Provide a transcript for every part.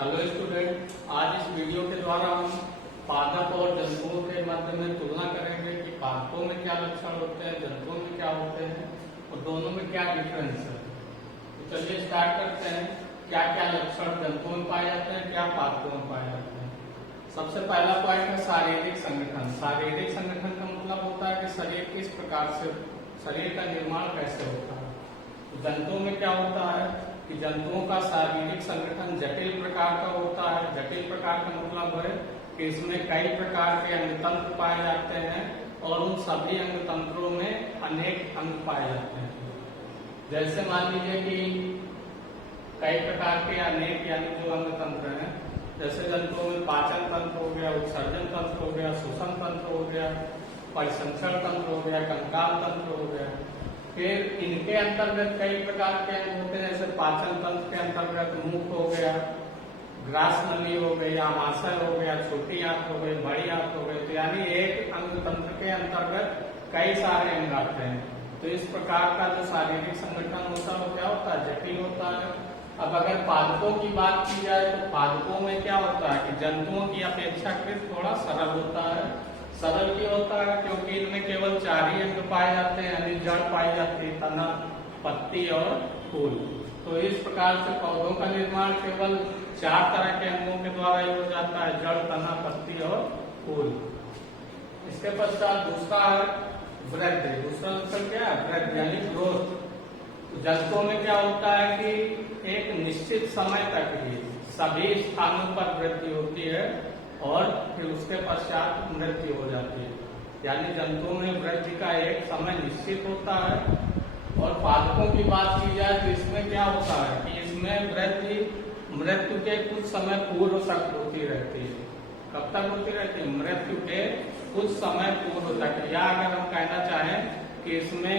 Hello student, आज इस video के द्वारा हम पादप और जंतुओं के मध्य में तुलना करेंगे कि पादपों में क्या लक्षण होते हैं, जंतुओं में क्या होते हैं और दोनों में क्या डिफरेंस है। तो चलिए स्टार्ट करते हैं। क्या क्या लक्षण जंतुओं में पाए जाते हैं, क्या पादपों में पाए जाते हैं। सबसे पहला पॉइंट है शारीरिक संगठन। शारीरिक संगठन का मतलब होता है कि शरीर किस प्रकार से, शरीर का निर्माण कैसे होता है। तो जंतुओं में क्या होता है कि जंतुओं का शारीरिक संगठन जटिल प्रकार का होता है। जटिल प्रकार का मतलब है कि इसमें कई प्रकार के अंगतंत्र पाए जाते हैं और उन सभी अंगतंत्रों में अनेक अंग पाए जाते हैं। जैसे मान लीजिए कि कई प्रकार के अनेक यानी जो अंगतंत्र हैं, जैसे जंतुओं में पाचन तंत्र हो गया, उत्सर्जन तंत्र हो गया, श्वसन तंत्र हो गया, परिसंचरण तंत्र हो गया, कंकाल तंत्र हो गया। फिर इनके अंतर्गत कई प्रकार के अंग होते हैं, जैसे पाचन तंत्र के अंतर्गत मुख हो गया, ग्रास नली हो गई, आमाशय हो गया, छोटी आंत हो गई, बड़ी आंत हो गई। तो यानी एक अंग तंत्र के अंतर्गत कई सारे अंग आते हैं। तो इस प्रकार का जो शारीरिक संगठन होता है वो क्या होता है, जटिल होता है। अब अगर पादपों की बात की जाए तो पादपों में क्या होता है कि जंतुओं की अपेक्षाकृत थोड़ा सरल होता है। सरल क्यों होता है, क्योंकि इनमें केवल 4 ही अंग पाए जाते हैं, यानी जड़ पाई जाती है, तना, पत्ती और फूल। तो इस प्रकार से पौधों का निर्माण केवल 4 तरह के अंगों के द्वारा ही हो जाता है, जड़, तना, पत्ती और फूल। इसके पश्चात दूसरा है वृद्धि। दूसरा लक्षण क्या है, वृद्धि यानी ग्रोथ। तो जंतुओं में क्या होता है कि एक निश्चित समय तक ही सभी स्थानों पर वृद्धि होती है और फिर उसके पश्चात मृत्यु हो जाती है। यानी जंतुओं में वृद्धि का एक समय निश्चित होता है। और पादपों की बात की जाए तो इसमें क्या होता है कि इसमें वृद्धि मृत्यु के कुछ समय पूर्व तक होती रहती है। कब तक होती रहती है, मृत्यु के कुछ समय पूर्व तक। या अगर हम कहना चाहें कि इसमें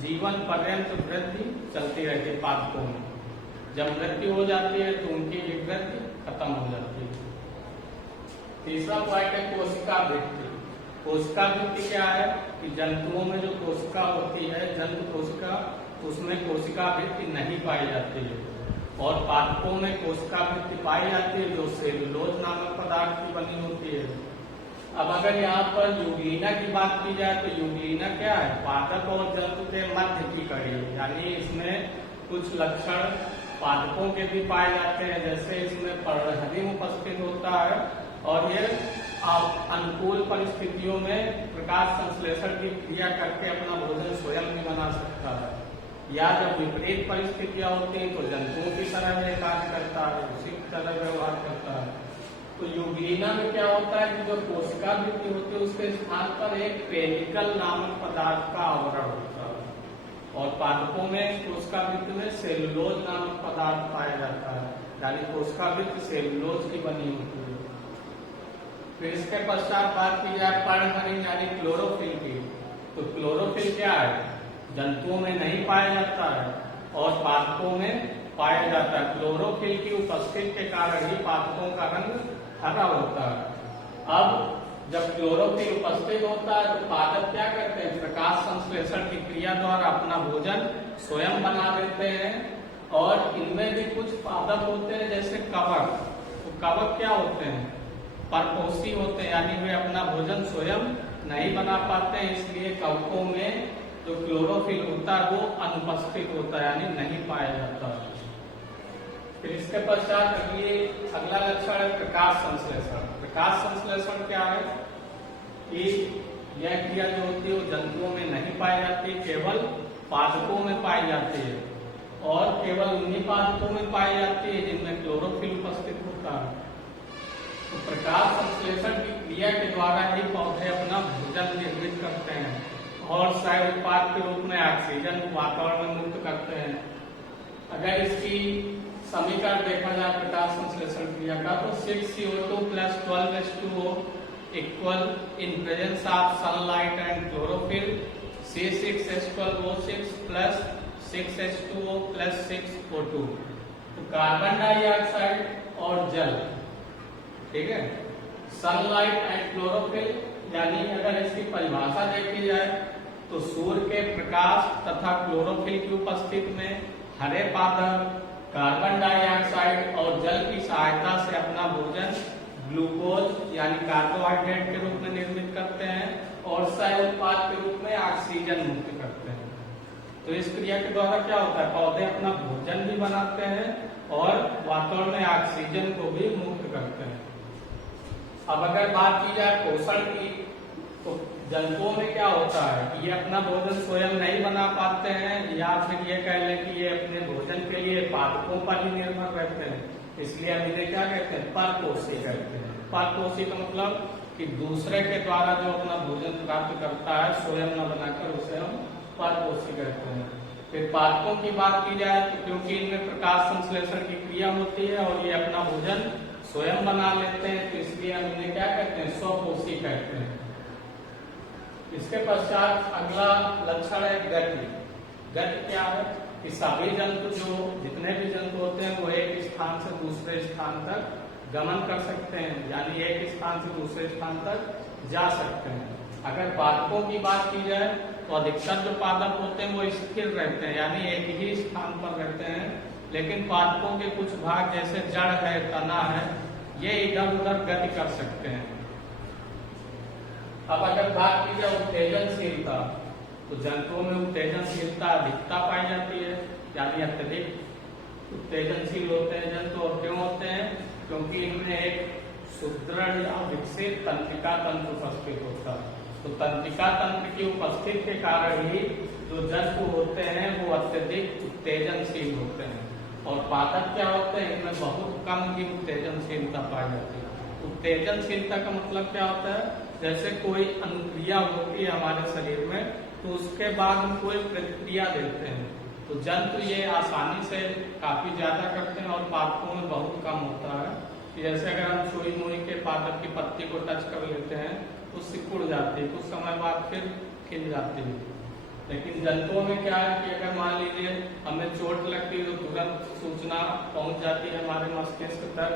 जीवन पर्यंत वृद्धि चलती रहती है पादपों में। जब मृत्यु हो जाती है तो उनकी वृद्धि खत्म हो जाती है। तीसरा पॉइंट है कोशिका वृद्धि। कोशिका वृद्धि क्या है कि जंतुओं में जो कोशिका होती है, जंतु कोशिका, उसमें कोशिका वृद्धि नहीं पाई जाती है। और पादपों में कोशिका वृद्धि पाई जाती है जो सेलुलोज नामक पदार्थ की बनी होती है। अब अगर यहाँ पर यूग्लिना की बात की जाए तो यूग्लिना क्या है, पादप और जंतु के मध्य की कड़ी। यानी इसमें कुछ लक्षण पादपों के भी पाए जाते हैं, जैसे इसमें पर्णहरिम उपस्थित होता है और ये अनुकूल परिस्थितियों में प्रकाश संश्लेषण की क्रिया करके अपना भोजन स्वयं भी बना सकता है। या जब विपरीत परिस्थितियां होती हैं तो जंतुओं की तरह यह कार्य करता है, उसी की तरह व्यवहार करता है। तो यूग्लिना में क्या होता है कि जो कोशिका वृद्धि होती है उसके स्थान पर एक पेनिकल नामक पदार्थ का आवरण होता है। और पादपों में कोशिका वृद्धि में सेलुलोज नामक पदार्थ पाया जाता है, यानी कोशिका वृद्धि सेलुलोज की बनी होती है। फिर इसके पश्चात बात की जाए पर्णहरिम यानी क्लोरोफिल की। तो क्लोरोफिल क्या है, जंतुओं में नहीं पाया जाता है और पादपों में पाया जाता है। क्लोरोफिल की उपस्थिति के कारण ही पादपों का रंग हरा होता है। अब जब क्लोरोफिल उपस्थित होता है तो पादप क्या करते हैं, प्रकाश संश्लेषण की क्रिया द्वारा अपना भोजन स्वयं बना देते हैं। और इनमें भी कुछ पादप होते हैं जैसे कवक। तो कवक क्या होते हैं, परपोषी होते हैं, यानी वे अपना भोजन स्वयं नहीं बना पाते हैं, इसलिए कवकों में जो क्लोरोफिल होता है वो अनुपस्थित होता है, यानी नहीं पाया जाता। फिर इसके पश्चात अगला लक्षण है प्रकाश संश्लेषण। प्रकाश संश्लेषण क्या है कि यह क्रिया जो होती है वो जंतुओं में नहीं पाई जाती, केवल पादपों में पाई जाती है। और केवल उन्हीं पादपों में पाई जाती है जिनमें क्लोरोफिल उपस्थित होता है। तो प्रकाश संश्लेषण की क्रिया के द्वारा ही पौधे अपना भोजन निर्मित करते हैं और शायद उत्पाद के रूप में ऑक्सीजन वातावरण में मुक्त करते हैं। अगर इसकी समीकरण देखा जाए प्रकाश संश्लेषण क्रिया का तो 6CO2 + 12H2O equal in presence of sunlight and chlorophyll C6H12O6 + 6H2O + 6O2। तो कार्बन डाइऑक्साइड और जल, ठीक है। सनलाइट एंड क्लोरोफिल यानी अगर इसकी परिभाषा देखी जाए तो सूर्य के प्रकाश तथा क्लोरोफिल की उपस्थिति में हरे पादप कार्बन डाइऑक्साइड और जल की सहायता से अपना भोजन ग्लूकोज यानी कार्बोहाइड्रेट के रूप में निर्मित करते हैं और सह उत्पाद के रूप में ऑक्सीजन मुक्त करते हैं। तो इस क्रिया के द्वारा क्या होता है, पौधे अपना भोजन भी बनाते हैं और वातावरण में ऑक्सीजन को भी मुक्त करते हैं। अब अगर बात की जाए पोषण की, तो जंतुओं में क्या होता है कि ये अपना भोजन स्वयं नहीं बना पाते हैं, या फिर ये कह लें कि ये अपने भोजन के लिए पादपों पर ही निर्भर रहते हैं, इसलिए हम इन्हें क्या कहते हैं, परपोषी कहते हैं। परपोषी का मतलब कि दूसरे के द्वारा जो अपना भोजन प्राप्त करता है स्वयं न बनाकर, उसे हम परपोषी कहते हैं। फिर पादपों की बात की जाए तो क्योंकि इनमें प्रकाश संश्लेषण की क्रिया होती है और ये अपना भोजन स्वयं बना लेते हैं, तो इसलिए हम इन्हें क्या कहते हैं, स्वपोषी कहते हैं। इसके पश्चात अगला लक्षण है गति। गति क्या है कि सभी जंतु, जो जितने भी जंतु होते हैं, वो एक स्थान से दूसरे स्थान तक गमन कर सकते हैं, यानी एक स्थान से दूसरे स्थान तक जा सकते हैं। अगर पादपों की बात की जाए तो अधिकतर जो पादप होते हैं वो स्थिर रहते हैं, यानी एक ही स्थान पर रहते हैं, लेकिन पादपों के कुछ भाग जैसे जड़ है, तना है, ये इधर उधर गति कर सकते हैं। अब अगर बात की जाए उत्तेजनशीलता, तो जंतुओं में उत्तेजनशीलता अधिकता पाई जाती है, यानी अत्यधिक उत्तेजनशील होते हैं जंतु। और क्यों होते हैं, क्योंकि इनमें एक सुदृढ़ या विकसित तंत्रिका तंत्र उपस्थित होता है। तो तंत्रिका तंत्र की उपस्थिति के कारण ही जो जंतु होते हैं वो अत्यधिक उत्तेजनशील होते हैं। और पादप क्या होते हैं, इनमें बहुत कम की उत्तेजनशीलता पाई जाती है। उत्तेजनशीलता का मतलब क्या होता है, जैसे कोई अनुक्रिया होती है हमारे शरीर में, तो उसके बाद हम कोई प्रतिक्रिया देते हैं, तो जंतु ये आसानी से काफी ज्यादा करते हैं और पादपों में बहुत कम होता है। कि जैसे अगर हम सुई मुई के पादप की पत्ती को टच कर लेते हैं तो सिकुड़ जाती है, कुछ समय बाद फिर खिल जाती है। लेकिन जंतुओं में क्या है कि अगर मान लीजिए हमें चोट लगती है तो तुरंत सूचना पहुंच जाती है हमारे मस्तिष्क तक,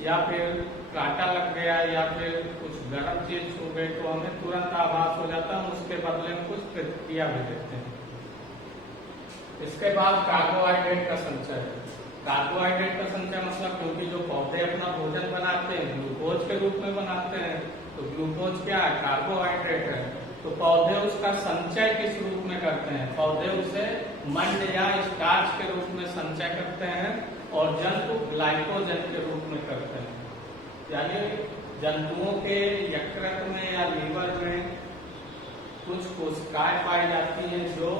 या फिर कांटा लग गया या फिर कुछ गर्म चीज छू गई तो हमें तुरंत आभास हो जाता है, हम उसके बदले में कुछ प्रतिक्रिया भी देते हैं। इसके बाद कार्बोहाइड्रेट का संचय। कार्बोहाइड्रेट का संचय मतलब, क्योंकि जो पौधे अपना भोजन बनाते हैं ग्लूकोज के रूप में बनाते हैं, तो ग्लूकोज क्या है, कार्बोहाइड्रेट है। तो पौधे उसका संचय किस रूप में करते हैं, पौधे उसे मंड या स्टार्च के रूप में संचय करते हैं और जंतु ग्लाइकोजन के रूप में करते हैं। यानी जंतुओं के यकृत में या लीवर में कुछ कोशिकाएं पाई जाती हैं जो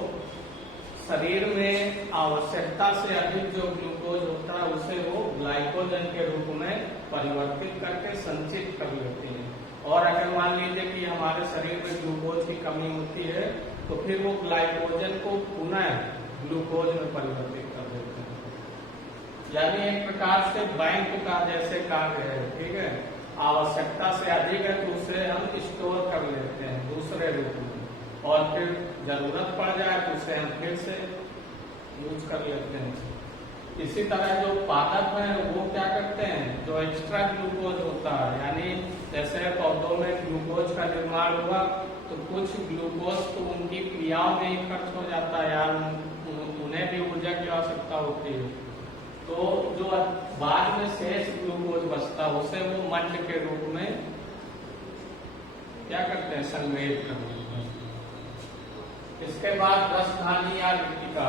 शरीर में आवश्यकता से अधिक जो ग्लूकोज होता है उसे वो ग्लाइकोजन के रूप में परिवर्तित करके संचित कर लेती हैं। और अगर मान लीजिए कि हमारे शरीर में ग्लूकोज की कमी होती है तो फिर वो ग्लाइकोजन को पुनः ग्लूकोज में परिवर्तित कर देते हैं। यानी एक प्रकार से बैंक का जैसे कार्य है, ठीक है, आवश्यकता से अधिक है तो उसे हम स्टोर कर लेते हैं दूसरे रूप में, और फिर जरूरत पड़ जाए तो उसे हम फिर से यूज कर लेते हैं। इसी तरह जो पादप है वो क्या करते हैं, जो एक्स्ट्रा ग्लूकोज होता है, यानी जैसे पौधों में ग्लूकोज का निर्माण हुआ तो कुछ ग्लूकोज तो उनकी क्रियाओं में ही खर्च हो जाता है, यार उन्हें भी ऊर्जा की आवश्यकता होती है, तो जो बाद में शेष ग्लूकोज बचता है उसे वो मंड के रूप में क्या करते हैं, संग्रहित कर देते हैं। इसके बाद रसधानी या रिक्तिका।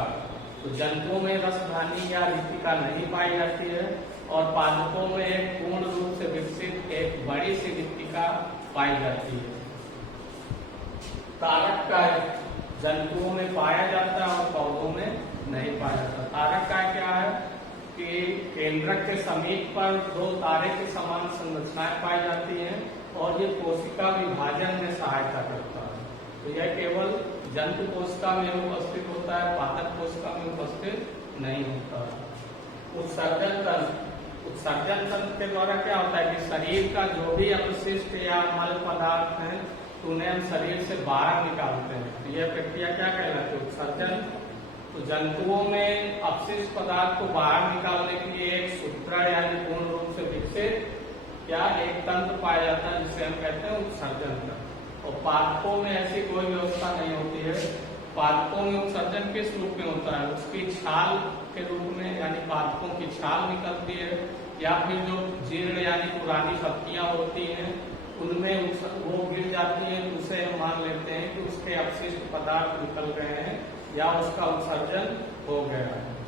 तो जंतुओं में रसधानी या रिक्तिका नहीं पाई जाती है और पादपों में एक पूर्ण रूप से विकसित एक बड़ी सी रिक्तिका पाई जाती है। तारक का जंतुओं में पाया जाता है और पौधों में नहीं पाया जाता। तारक का क्या है कि केंद्रक के समीप पर दो तारे के समान संरचनाएं पाई जाती हैं और ये कोशिका विभाजन में सहायता करता है। तो यह केवल जंतु कोशिका में उपस्थित होता है, पादप कोशिका में उपस्थित नहीं होता। उत्सर्जन तंत्र। उत्सर्जन तंत्र के द्वारा क्या होता है कि शरीर का जो भी अपशिष्ट या मल पदार्थ है तो उन्हें हम शरीर से बाहर निकालते हैं। तो यह प्रक्रिया क्या कहलाती है, उत्सर्जन। तो जंतुओं में अपशिष्ट पदार्थ को बाहर निकालने के लिए एक सूत्र यानी पूर्ण रूप से विकसित क्या एक तंत्र पाया जाता है जिसे हम कहते हैं उत्सर्जन तंत्र। और पादपों में ऐसी कोई व्यवस्था नहीं होती है। पादपों में उत्सर्जन किस रूप में होता है, उसकी छाल के रूप में यानी पादपों की छाल निकलती है, या फिर जो जीर्ण यानी पुरानी पत्तियां होती हैं उनमें वो गिर जाती है, तो उसे हम मान लेते हैं कि उसके अपशिष्ट पदार्थ निकल गए हैं या उसका उत्सर्जन हो गया है।